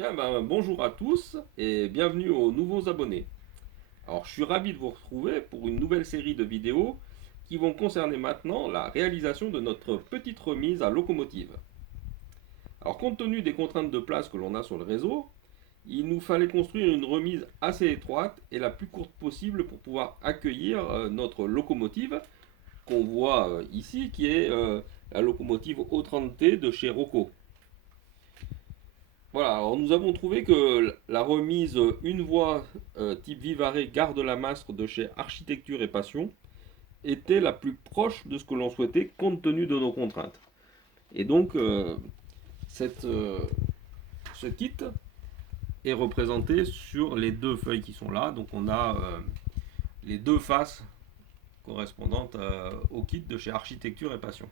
Bien, bonjour à tous et bienvenue aux nouveaux abonnés. Alors, je suis ravi de vous retrouver pour une nouvelle série de vidéos qui vont concerner maintenant la réalisation de notre petite remise à locomotive. Alors, compte tenu des contraintes de place que l'on a sur le réseau, il nous fallait construire une remise assez étroite et la plus courte possible pour pouvoir accueillir notre locomotive qu'on voit ici, qui est la locomotive O30T de chez Rocco. Voilà, alors nous avons trouvé que la remise une voie type Vivarais Gare de la Mastre de chez Architecture et Passion était la plus proche de ce que l'on souhaitait compte tenu de nos contraintes. Et donc, cette, ce kit est représenté sur les deux feuilles qui sont là. Donc, on a les deux faces correspondantes au kit de chez Architecture et Passion.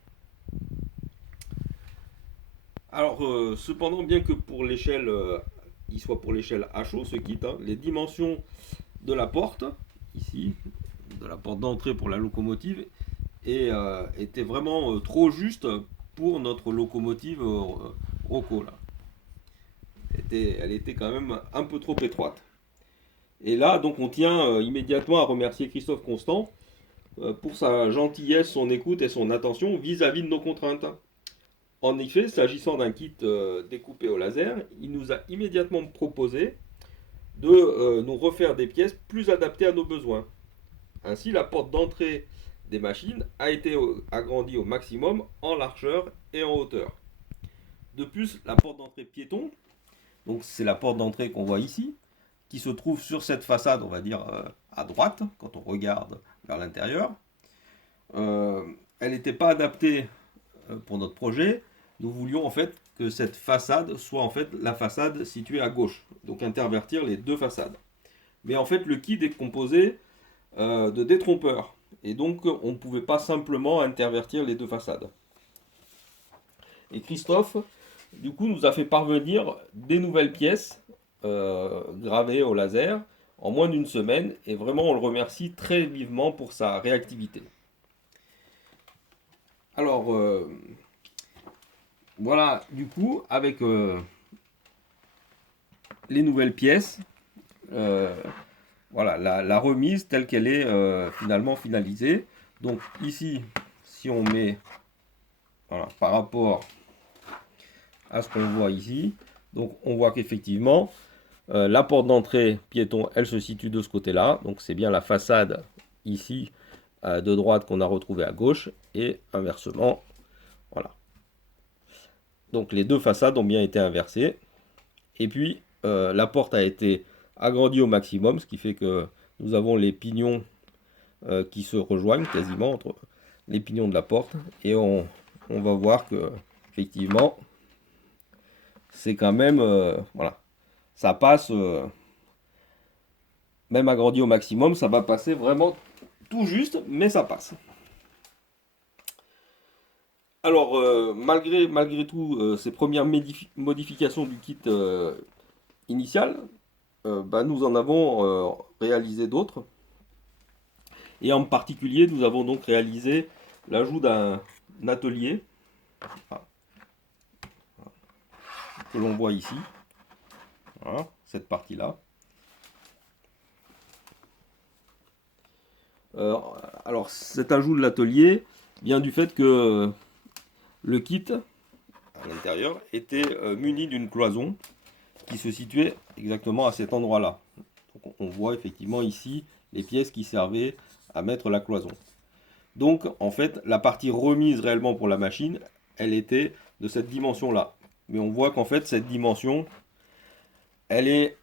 Alors, cependant, bien que pour l'échelle, il soit pour l'échelle HO, ce kit, hein, les dimensions de la porte, ici, de la porte d'entrée pour la locomotive, était vraiment trop juste pour notre locomotive Rocco là. Elle était quand même un peu trop étroite. Et là, donc, on tient immédiatement à remercier Christophe Constant pour sa gentillesse, son écoute et son attention vis-à-vis de nos contraintes. En effet, s'agissant d'un kit découpé au laser, il nous a immédiatement proposé de nous refaire des pièces plus adaptées à nos besoins. Ainsi, la porte d'entrée des machines a été agrandie au maximum en largeur et en hauteur. De plus, la porte d'entrée piéton, donc c'est la porte d'entrée qu'on voit ici, qui se trouve sur cette façade, on va dire à droite, quand on regarde vers l'intérieur. Elle n'était pas adaptée pour notre projet. Nous voulions en fait que cette façade soit en fait la façade située à gauche, donc intervertir les deux façades. Mais en fait, le kit est composé de détrompeurs. Et donc, on ne pouvait pas simplement intervertir les deux façades. Et Christophe, du coup, nous a fait parvenir des nouvelles pièces gravées au laser en moins d'une semaine. Et vraiment, on le remercie très vivement pour sa réactivité. Alors, voilà, du coup, avec les nouvelles pièces, euh, voilà, la remise telle qu'elle est finalement finalisée. Donc ici, si on met voilà, par rapport à ce qu'on voit ici, donc on voit qu'effectivement, la porte d'entrée piéton, elle se situe de ce côté-là. Donc c'est bien la façade ici de droite qu'on a retrouvée à gauche et inversement. Voilà. Donc les deux façades ont bien été inversées. Et puis la porte a été agrandie au maximum, ce qui fait que nous avons les pignons qui se rejoignent quasiment entre les pignons de la porte. Et on va voir que effectivement c'est quand même voilà, ça passe même agrandi au maximum, ça va passer vraiment tout juste, mais ça passe. Alors malgré tout ces premières modifications du kit initial, nous en avons réalisé d'autres. Et en particulier, nous avons donc réalisé l'ajout d'un atelier que l'on voit ici. Voilà, cette partie-là. Alors, cet ajout de l'atelier vient du fait que le kit à l'intérieur était muni d'une cloison qui se situait exactement à cet endroit-là. Donc, on voit effectivement ici les pièces qui servaient à mettre la cloison. Donc, en fait, la partie remise réellement pour la machine, elle était de cette dimension-là. Mais on voit qu'en fait, cette dimension, elle est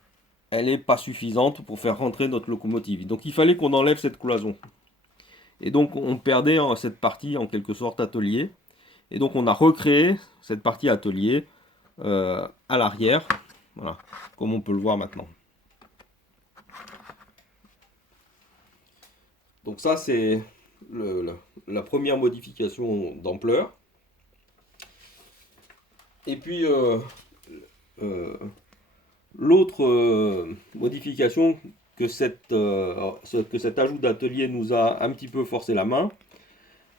pas suffisante pour faire rentrer notre locomotive. Donc, il fallait qu'on enlève cette cloison. Et donc, on perdait cette partie en quelque sorte atelier. Et donc, on a recréé cette partie atelier à l'arrière. Voilà, comme on peut le voir maintenant. Donc ça, c'est la première modification d'ampleur. Et puis, l'autre modification que cet ajout d'atelier nous a un petit peu forcé la main,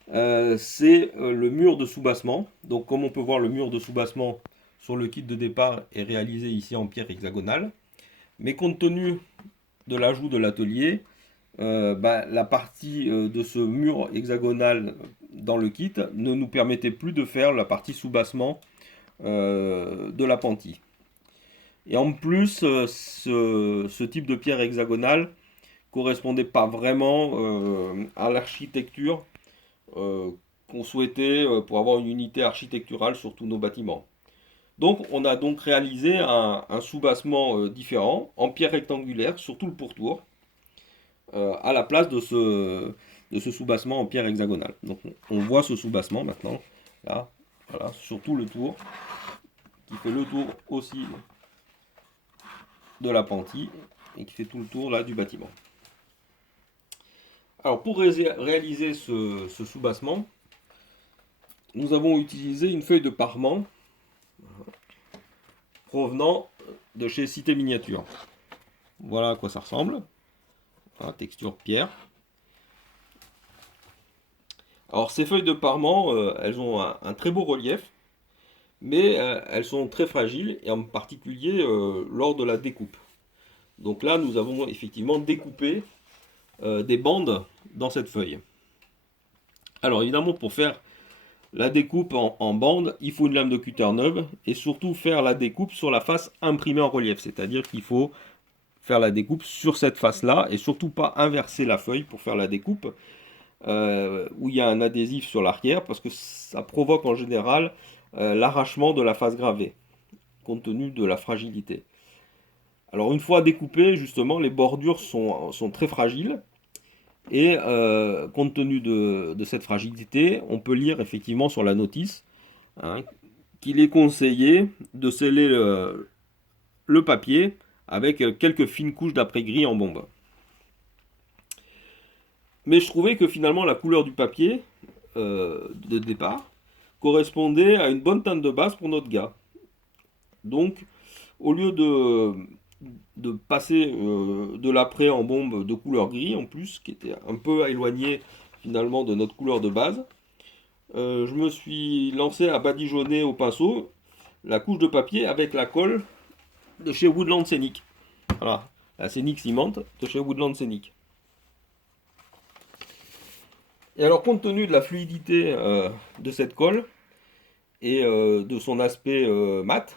c'est le mur de soubassement. Donc comme on peut voir le mur de soubassement sur le kit de départ est réalisé ici en pierre hexagonale. Mais compte tenu de l'ajout de l'atelier, la partie de ce mur hexagonal dans le kit ne nous permettait plus de faire la partie soubassement de l'appentis. Et en plus, ce type de pierre hexagonale correspondait pas vraiment à l'architecture qu'on souhaitait pour avoir une unité architecturale sur tous nos bâtiments. Donc on a donc réalisé un soubassement différent en pierre rectangulaire sur tout le pourtour à la place de ce soubassement en pierre hexagonale. Donc on voit ce soubassement maintenant, là, voilà, sur tout le tour, qui fait le tour aussi de l'appentis et qui fait tout le tour là du bâtiment. Alors pour réaliser ce soubassement, nous avons utilisé une feuille de parement provenant de chez Cité Miniature. Voilà à quoi ça ressemble. Voilà, texture pierre. Alors ces feuilles de parement, elles ont un très beau relief, mais elles sont très fragiles, et en particulier lors de la découpe. Donc là, nous avons effectivement découpé des bandes dans cette feuille. Alors évidemment, pour faire la découpe en bande, il faut une lame de cutter neuve, et surtout faire la découpe sur la face imprimée en relief, c'est-à-dire qu'il faut faire la découpe sur cette face-là, et surtout pas inverser la feuille pour faire la découpe, où il y a un adhésif sur l'arrière, parce que ça provoque en général l'arrachement de la face gravée, compte tenu de la fragilité. Alors une fois découpées, justement, les bordures sont très fragiles, et compte tenu de cette fragilité, on peut lire effectivement sur la notice qu'il est conseillé de sceller le papier avec quelques fines couches d'après-gris en bombe. Mais je trouvais que finalement la couleur du papier de départ correspondait à une bonne teinte de base pour notre gars. Donc au lieu de passer de l'après en bombe de couleur gris en plus, qui était un peu éloigné finalement de notre couleur de base, je me suis lancé à badigeonner au pinceau la couche de papier avec la colle de chez Woodland Scenic. Voilà, la Scenic Ciment de chez Woodland Scenic. Et alors, compte tenu de la fluidité de cette colle et de son aspect mat,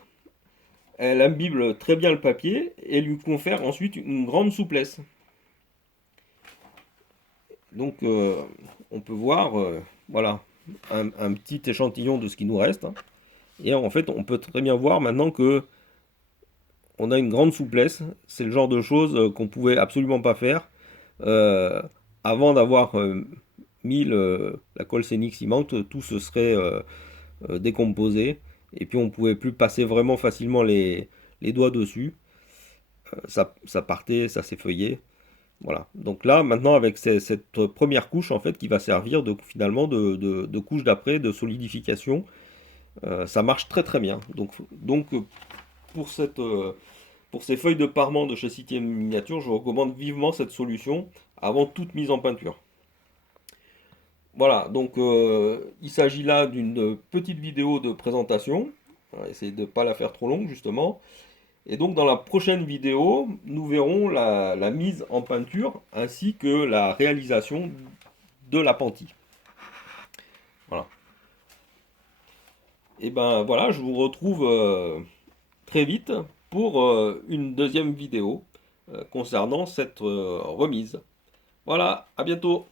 elle imbibe très bien le papier et lui confère ensuite une grande souplesse. Donc, on peut voir, voilà, un petit échantillon de ce qui nous reste. Et en fait, on peut très bien voir maintenant que on a une grande souplesse. C'est le genre de choses qu'on pouvait absolument pas faire avant d'avoir mis la colle Scenic Ciment. Tout se serait décomposé, et puis on pouvait plus passer vraiment facilement les doigts dessus. Ça partait, ça s'effeuillait. Voilà. Donc là, maintenant, avec cette première couche en fait qui va servir finalement de couche d'après, de solidification, ça marche très très bien. Donc pour ces feuilles de parement de chez Cité Miniature, je recommande vivement cette solution avant toute mise en peinture. Voilà, donc il s'agit là d'une petite vidéo de présentation. On va essayer de ne pas la faire trop longue justement. Et donc dans la prochaine vidéo, nous verrons la mise en peinture ainsi que la réalisation de l'appentis. Voilà. Et ben voilà, je vous retrouve très vite pour une deuxième vidéo concernant cette remise. Voilà, à bientôt.